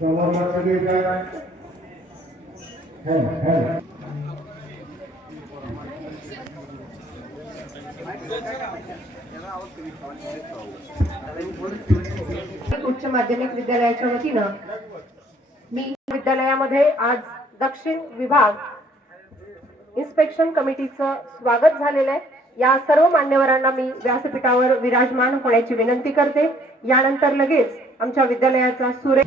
समोर उच्च माध्यमिक विद्यालयाच्या वतीनं मी विद्यालयामध्ये आज दक्षिण विभाग इन्स्पेक्शन कमिटीचं स्वागत झालेलं आहे. या सर्व मान्यवरांना मी व्यासपीठावर विराजमान होण्याची विनंती करते. यानंतर लगेच आमच्या विद्यालयाचा सुरेश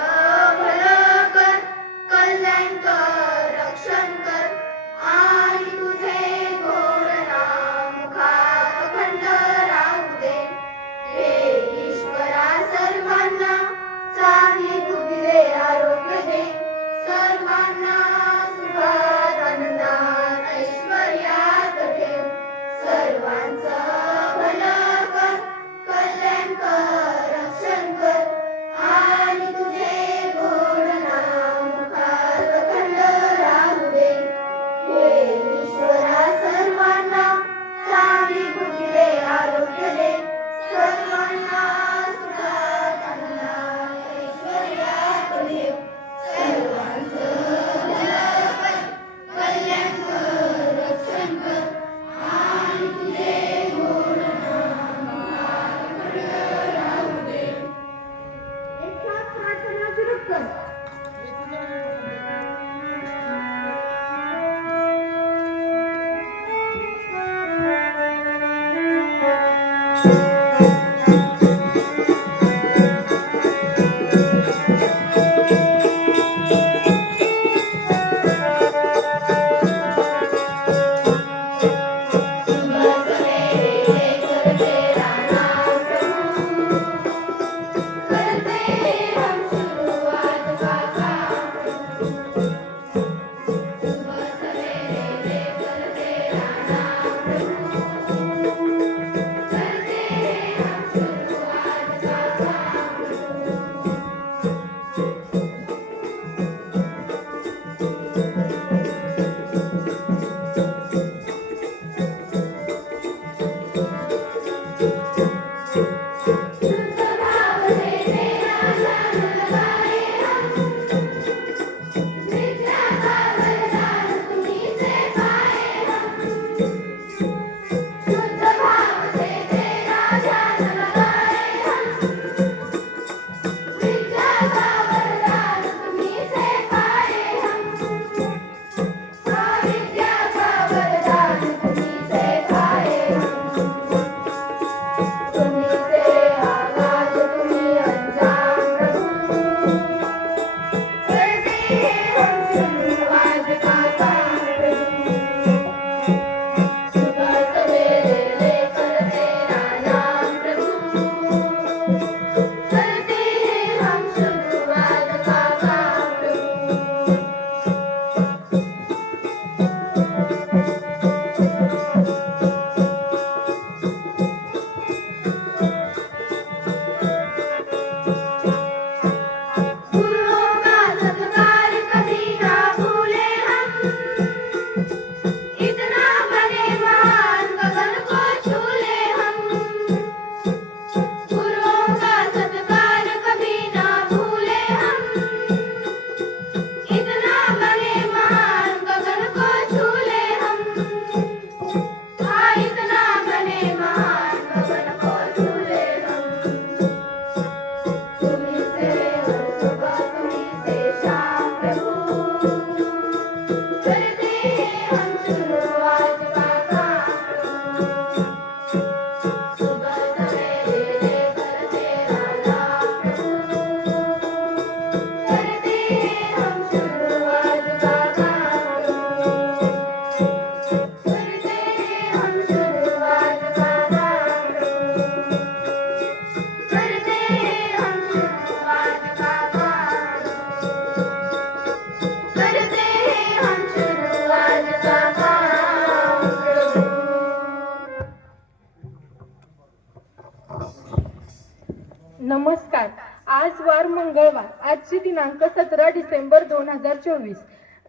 मंगळवार. आजची दिनांक सतरा डिसेंबर दोन हजार चोवीस.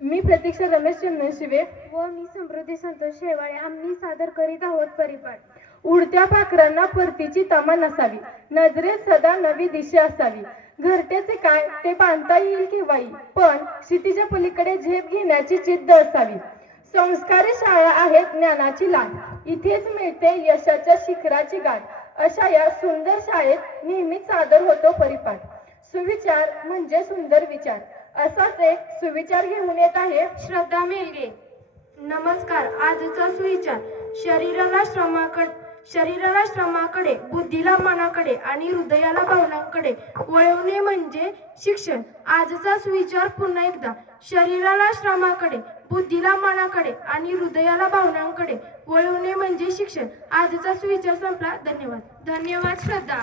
मी प्रतीक्षा रमेश चंदनशिवे व मी समृद्धी संतोष शेवाळे. आम्ही सादर करीत आहोत परिपाठ. उडत्या पाखरांना परतीची तमा नसावी. नजरेत सदा नवी दिशा असावी. घरट्याचे काय ते बांधता येईल किंवा येईल पण क्षितिच्या पलीकडे झेप घेण्याची जिद्द असावी. संस्कारी शाळा आहे ज्ञानाची लाट. इथेच मिळते यशाच्या शिखराची गाठ. अशा या सुंदर शाळेत नेहमीच सादर होतो परिपाठ. सुविचार म्हणजे सुंदर विचार. असाच एक सुविचार घेऊन येत आहे श्रद्धा मेलगे. नमस्कार आजचा सुविचार. शरीराला श्रमाकडे शरीराला श्रमाकडे बुद्धीला मनाकडे आणि हृदयाला भावनांकडे वळवणे म्हणजे शिक्षण. आजचा सुविचार पुन्हा एकदा. शरीराला श्रमाकडे बुद्धीला मनाकडे आणि हृदयाला भावनांकडे वळवणे म्हणजे शिक्षण. आजचा सुविचार संपला. धन्यवाद. धन्यवाद श्रद्धा.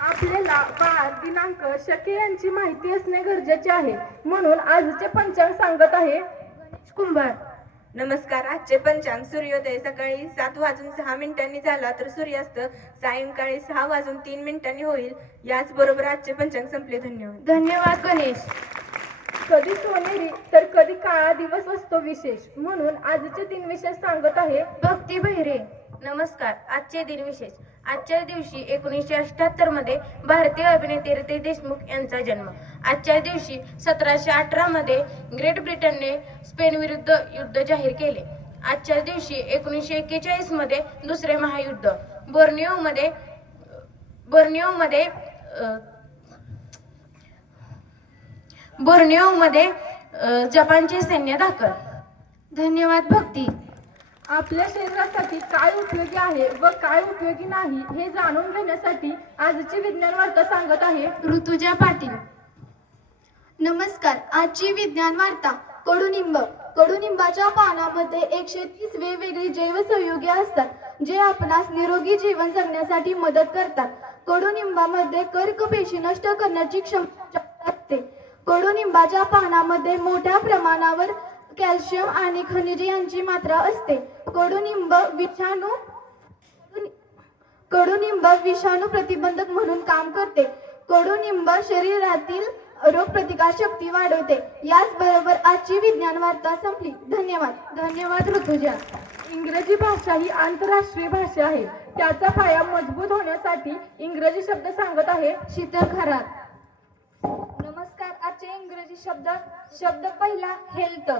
आपल्याला वार दिनांक शके यांची माहिती असणे गरजेचे आहे. म्हणून आजचे पंचांग सांगत आहे. कुंभार. नमस्कार आजचे पंचांग सूर्योदय सकाळी सात वाजून सहा मिनिटांनी झाला तर सूर्यास्त सायंकाळी सहा वाजून तीन मिनिटांनी होईल. याचबरोबर आजचे पंचांग संपले. धन्यवाद. धन्यवाद गणेश. कधी सोनेरी तर कधी काळा दिवस असतो विशेष. म्हणून आजचे तीन विशेष सांगत आहे. भक्ती बहिरे. नमस्कार आजचे दिन विशेष. आजच्या दिवशी एकोणीसशे अठ्याहत्तरमध्ये भारतीय अभिनेते रितेश देशमुख यांचा जन्म. आजच्या दिवशी सतराशे अठरा मध्ये ग्रेट ब्रिटनने स्पेन विरुद्ध युद्ध जाहीर केले. आजच्या दिवशी एकोणीसशे एक्केचाळीसमध्ये दुसरे महायुद्ध. बोर्निओ मध्ये बोर्निओ मध्ये मध्ये जपानचे सैन्य दाखल. धन्यवाद भक्ती. आपल्या शरीरासाठी काय उपयोगी आहे व काय उपयोगी नाही हे जाणून घेण्यासाठी आजची विज्ञान वार्ता सांगत आहे ऋतुजा पाटील. नमस्कार आजची विज्ञान वार्ता कडुनिंब. कडुनिंबाच्या पानामध्ये एकशे तीस वेगवेगळी जैवसंयुगे असतात जे आपणास निरोगी जीवन जगण्यासाठी मदत करतात. कडुनिंबामध्ये कर्क पेशी नष्ट करण्याची क्षमता असते. कडुनिंबाच्या पानामध्ये मोठ्या प्रमाणावर कॅल्शियम आणि खनिजे यांची मात्रा असते. कडुनिंब विषाणू कडुनिंब विषाणू प्रतिबंधक म्हणून काम करते. कडुनिंब शरीरातील रोगप्रतिकार शक्ती वाढवते. याचबरोबर आजची विज्ञान वार्ता संपली. धन्यवाद. धन्यवाद ऋतुजा. इंग्रजी भाषा ही आंतरराष्ट्रीय भाषा आहे. त्याचा पाया मजबूत होण्यासाठी इंग्रजी शब्द सांगत आहे. शीतल खरात. नमस्कार आजचे इंग्रजी शब्द शब्द पहिला हेल्थ.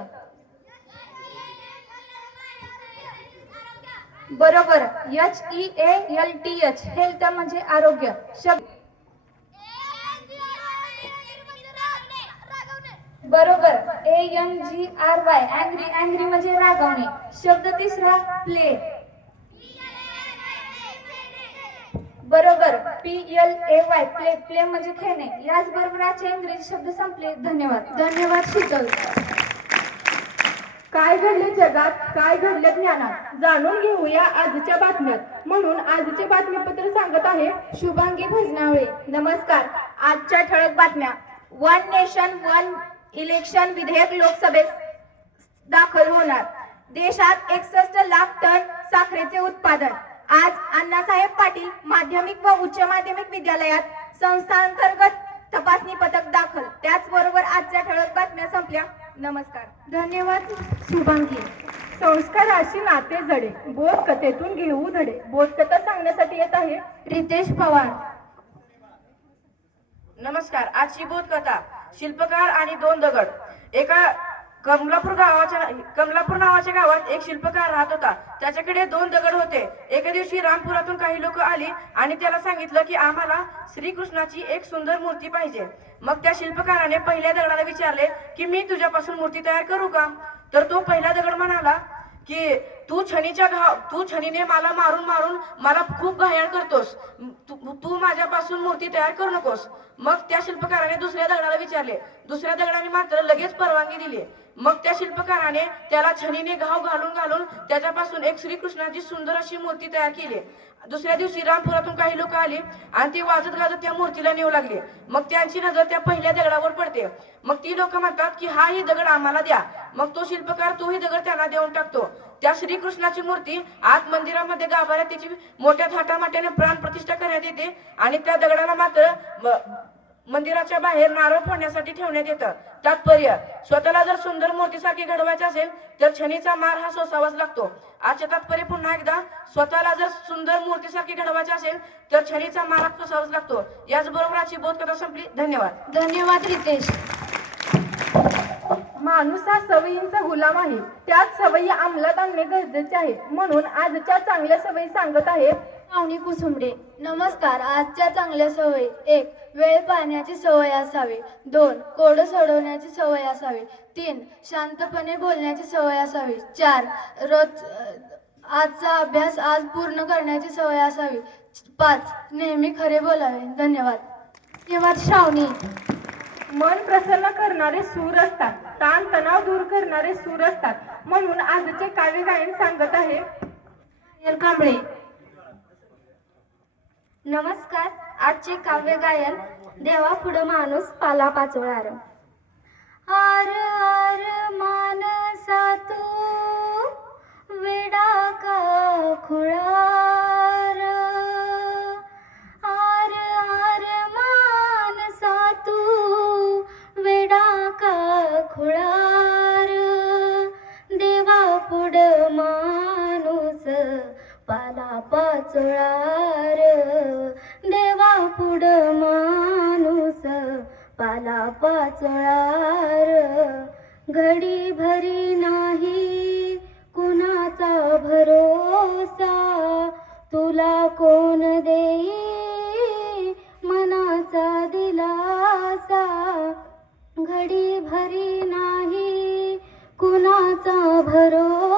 बरोबर. H E A L T H health म्हणजे आरोग्य. शब्द बरोबर. A M G R Y angry angry म्हणजे रागवणे. शब्द तिसरा प्ले बरोबर. P L A Y play play म्हणजे खेळणे. याच बरोबराचे इंग्रजी शब्द संपले. धन्यवाद. धन्यवाद शीतल. काय घडले जगात? काय घडले ज्ञानात? जाणून घेऊया आजच्या बातम्यात म्हणून आजचे बातमीपत्र सांगत आहे शुभांगी भजनावळे. नमस्कार. आजच्या ठळक बातम्या. वन नेशन वन इलेक्शन विधेयक लोकसभेत दाखल होणार. देशात एकसष्ट लाख टन साखरेचे उत्पादन. आज अण्णासाहेब पाटील माध्यमिक व उच्च माध्यमिक विद्यालयात संस्थांतर्गत तपासणी पथक दाखल. त्याचबरोबर आजच्या ठळक बातम्या संपल्या. नमस्कार. धन्यवाद शुभांगी. संस्काराशी नाते जडे बोध कथेतून घेऊ धडे. बोधकथा सांगण्यासाठी येत आहे रितेश पवार. नमस्कार आजची बोधकथा शिल्पकार आणि दोन दगड. एका कमलापूर गावाच्या कमलापूर नावाच्या गावात एक शिल्पकार राहत होता. त्याच्याकडे दोन दगड होते. एके दिवशी रामपुरातून काही लोक आली आणि त्याला सांगितलं की आम्हाला श्रीकृष्णाची एक सुंदर मूर्ती पाहिजे. मग त्या शिल्पकाराने पहिल्या दगडाला विचारले की मी तुझ्यापासून मूर्ती तयार करू का? तर तो पहिला दगड म्हणाला की तू छनीच्या घाव तू छनीने मला मारून मारून मला खूप घायाळ करतोस. तू तू माझ्यापासून मूर्ती तयार करू नकोस. मग त्या शिल्पकाराने दुसऱ्या दगडाला विचारले. दुसऱ्या दगडाने मात्र लगेच परवानगी दिली. मग त्या शिल्पकाराने त्याला छनीने घाव घालून घालून त्याच्यापासून एक श्रीकृष्णाची सुंदर अशी मूर्ती तयार केली. दुसऱ्या दिवशी रामपुरातून काही लोक आली आणि ती वाजत गाजत त्या मूर्तीला नेऊ लागली. मग त्यांची नजर त्या पहिल्या दगडावर पडते. मग ती लोक म्हणतात की हा ही दगड आम्हाला द्या. मग तो शिल्पकार तोही दगड त्यांना देऊन टाकतो. त्या श्रीकृष्णाची मूर्ती आत मंदिरामध्ये गाभाऱ्यात त्याची मोठ्या थाटामाट्याने प्राण प्रतिष्ठा करण्यात येते आणि त्या दगडाला मात्र म- मंदिराच्या बाहेर नारळ फोडण्यासाठी ठेवण्यात येतं. तात्पर्य स्वतःला जर सुंदर मूर्तीसारखी घडवायचे असेल तर छनीचा मार हा सोसावाच लागतो. आजचे तात्पर्य पुन्हा एकदा स्वतःला जर सुंदर मूर्तीसारखी घडवायचे असेल तर छनीचा मार हा सोसावाच लागतो. याचबरोबर आजची बोधकथा संपली. धन्यवाद. धन्यवाद रितेश माणूस हा सवयींचा गुलाम आहे. त्याच सवयी अंमलात आणणे गरजेचे आहे. म्हणून आजच्या चांगल्या सवयी सांगत आहे पाहुणी कुसुंबडे नमस्कार आजच्या चांगल्या सवयी. एक वेळ पाहण्याची सवय असावी. दोन कोड सोडवण्याची सवय असावी. तीन शांतपणे बोलण्याची सवय असावी. चार रोज आजचा अभ्यास आज पूर्ण करण्याची सवय असावी. पाच नेहमी खरे बोलावे. धन्यवाद. धन्यवाद श्रावणी मन प्रसन्न करणारे सूर असतात. ताण तणाव दूर करणारे सूर असतात. म्हणून आजचे काव्य गायन सांगत आहे. कांबळे. नमस्कार. आजचे काव्य गायन देवा पुढं माणूस पाला पाचोळार. आर आर मानसा तू वेडा का खुळार. आर आर मानसा तू वेडा का खुळार. पाचळार देवा पुढ माणूस पाला पाचोळार घडी भरी नाही कुणाचा भरोसा तुला कोण देई मनाचा दिलासा? घडी भरी नाही कुणाचा भरोसा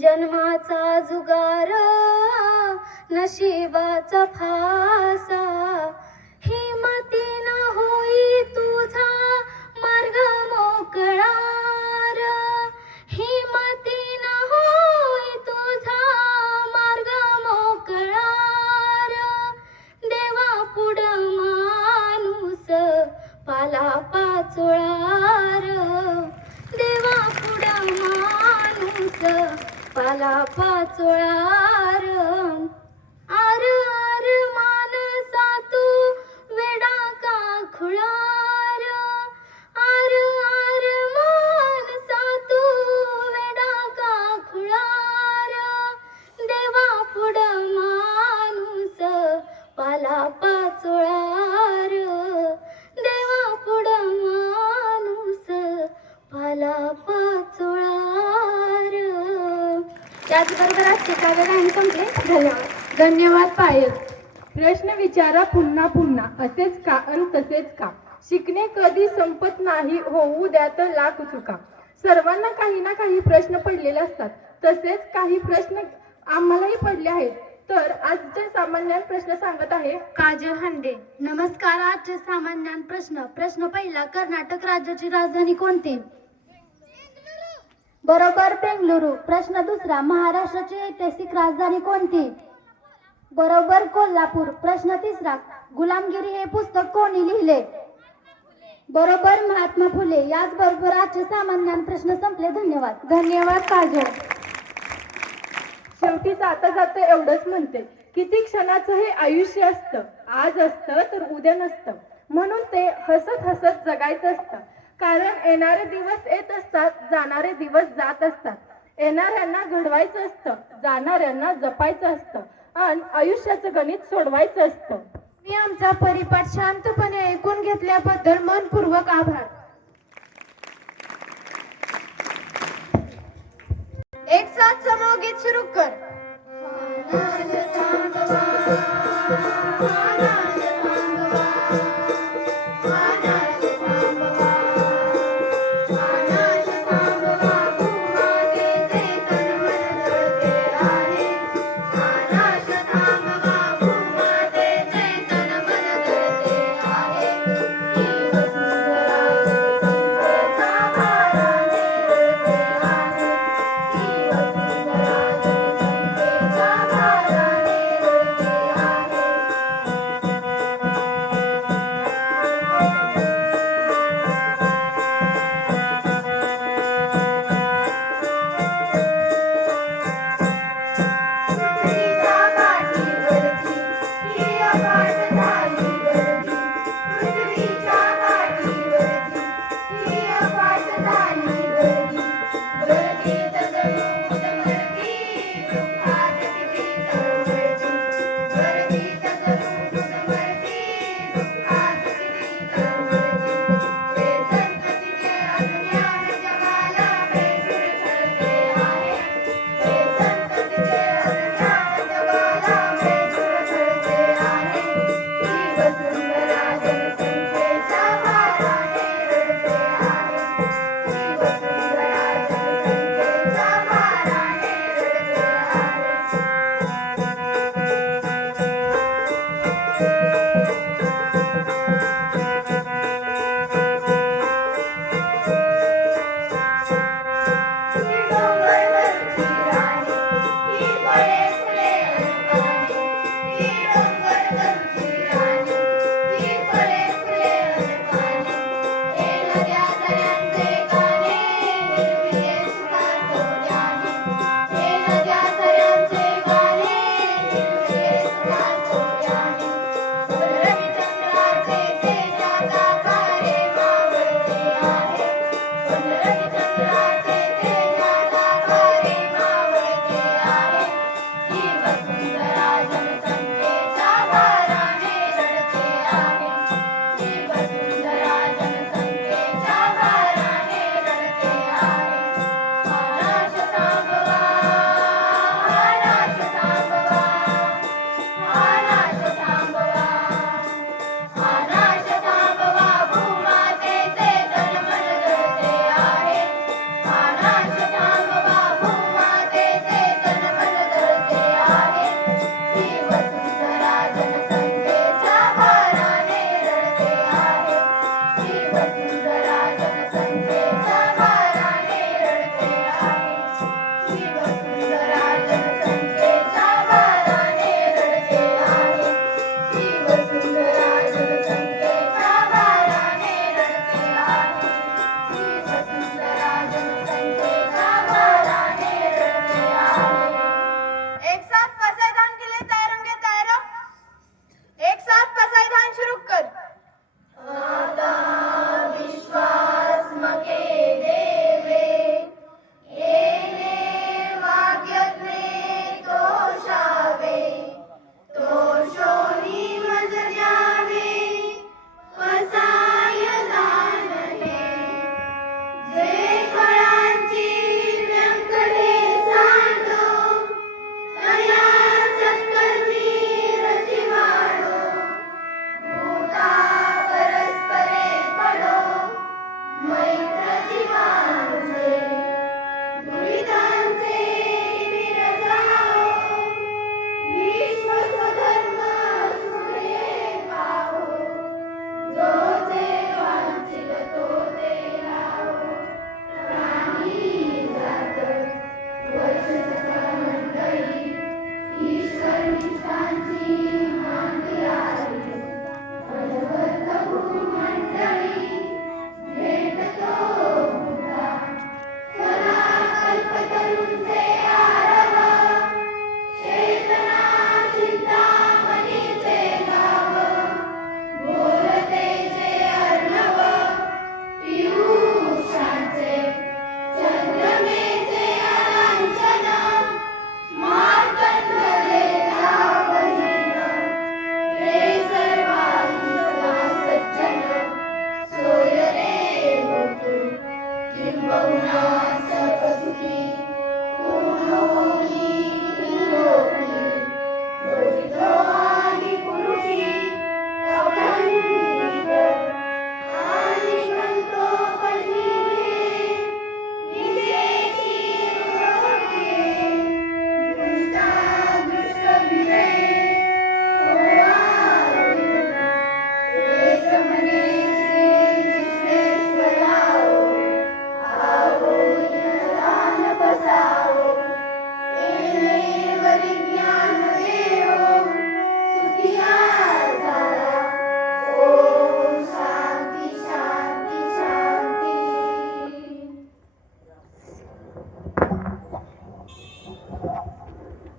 जन्माचा जुगार नशिबाचा फासा. हिमतीन होई तुझा मार्ग मोकळार. हिमतीन होई तुझा मार्ग मोकळार. देवा पुढ माणूस पाला पाचोळा पाला पाचोळार त्याचबरोबर आजचे काव्यगायन संपले. धन्यवाद. धन्यवाद पायल. प्रश्न विचारा पुन्हा पुन्हा. असेच का अन तसेच का? शिकणे कधी संपत नाही होऊ द्या तर लाख चुका. सर्वांना काही ना काही प्रश्न पडलेले असतात. तसेच काही प्रश्न आम्हालाही पडले आहेत. तर आजचे सामान्य प्रश्न सांगत आहे. काजल हंडे नमस्कार. आजचे सामान्य प्रश्न. प्रश्न पहिला कर्नाटक राज्याची राजधानी कोणती? बरोबर बेंगलुरू. प्रश्न दुसरा महाराष्ट्राची ऐतिहासिक राजधानी कोणती? बरोबर कोल्हापूर. प्रश्न तिसरा गुलामगिरी हे पुस्तक कोणी लिहिले? बरोबर महात्मा फुले. याचबरोबर आजचे सामान्य प्रश्न संपले. धन्यवाद. धन्यवाद काजल शेवटी जाता जाता एवढंच म्हणते किती क्षणाचं हे आयुष्य असतं? आज असतं तर उद्या नसतं. म्हणून ते हसत हसत जगायचं असतं. कारण येणारे दिवस येत असतात जाणारे दिवस जात असतात. येणाऱ्यांना घडवायचं असतं जाणाऱ्यांना जपायचं असतं आणि आयुष्याचं गणित सोडवायचं असतं. मी आमचा परिपाठ शांतपणे ऐकून घेतल्याबद्दल मनपूर्वक आभार. एक साथ समूह गीत सुरू कर.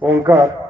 ओंकार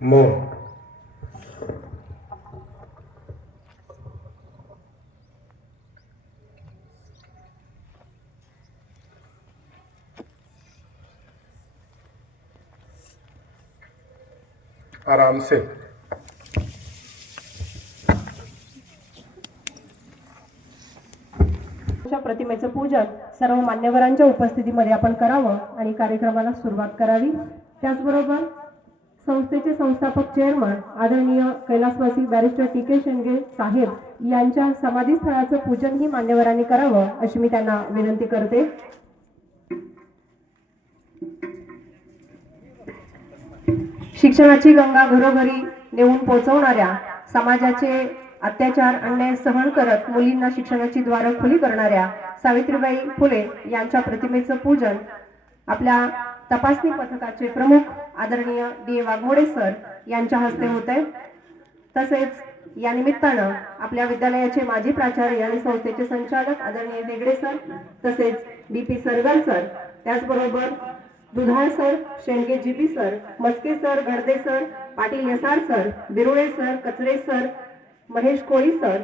मौन आराम से प्रतिमेचं पूजन सर्व मान्यवरांच्या उपस्थितीमध्ये आपण करावं आणि कार्यक्रमाला सुरुवात करावी. त्याचबरोबर संस्थापक चेअरमन आदरणीय कैलासवासी barrister T K Shendge saheb यांच्या समाधीस्थळाचं पूजनही मान्यवरांनी करावं अशी मी त्यांना विनंती करते. शिक्षणाची गंगा घरोघरी नेऊन पोहोचवणाऱ्या समाजाचे अत्याचार अन्याय सहन करत मुलींना शिक्षणाची द्वारं खुली करणाऱ्या सावित्रीबाई फुले यांच्या प्रतिमेचं पूजन आपल्या तपासणी पथकाचे प्रमुख आदरणीय डी ए वाघमोडे सर यांच्या हस्ते होते. तसेच या निमित्तानं आपल्या विद्यालयाचे माजी प्राचार्य आणि संस्थेचे संचालक आदरणीय हेगडे सर तसेच डी पी सरगर सर त्याचबरोबर Dudhal sir Shendge G P sir Maske sir Gadade sir Patil यसार sir Birule sir Kachare sir Mahesh Koli sir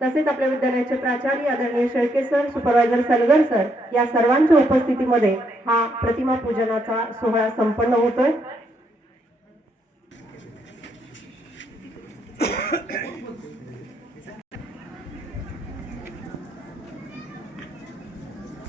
तसेच आपल्या विद्यालयाचे प्राचार्य आदरणीय Shelke sir supervisor Salgar sir या सर्वांच्या उपस्थितीमध्ये हा प्रतिमा पूजनाचा सोहळा संपन्न होतोय.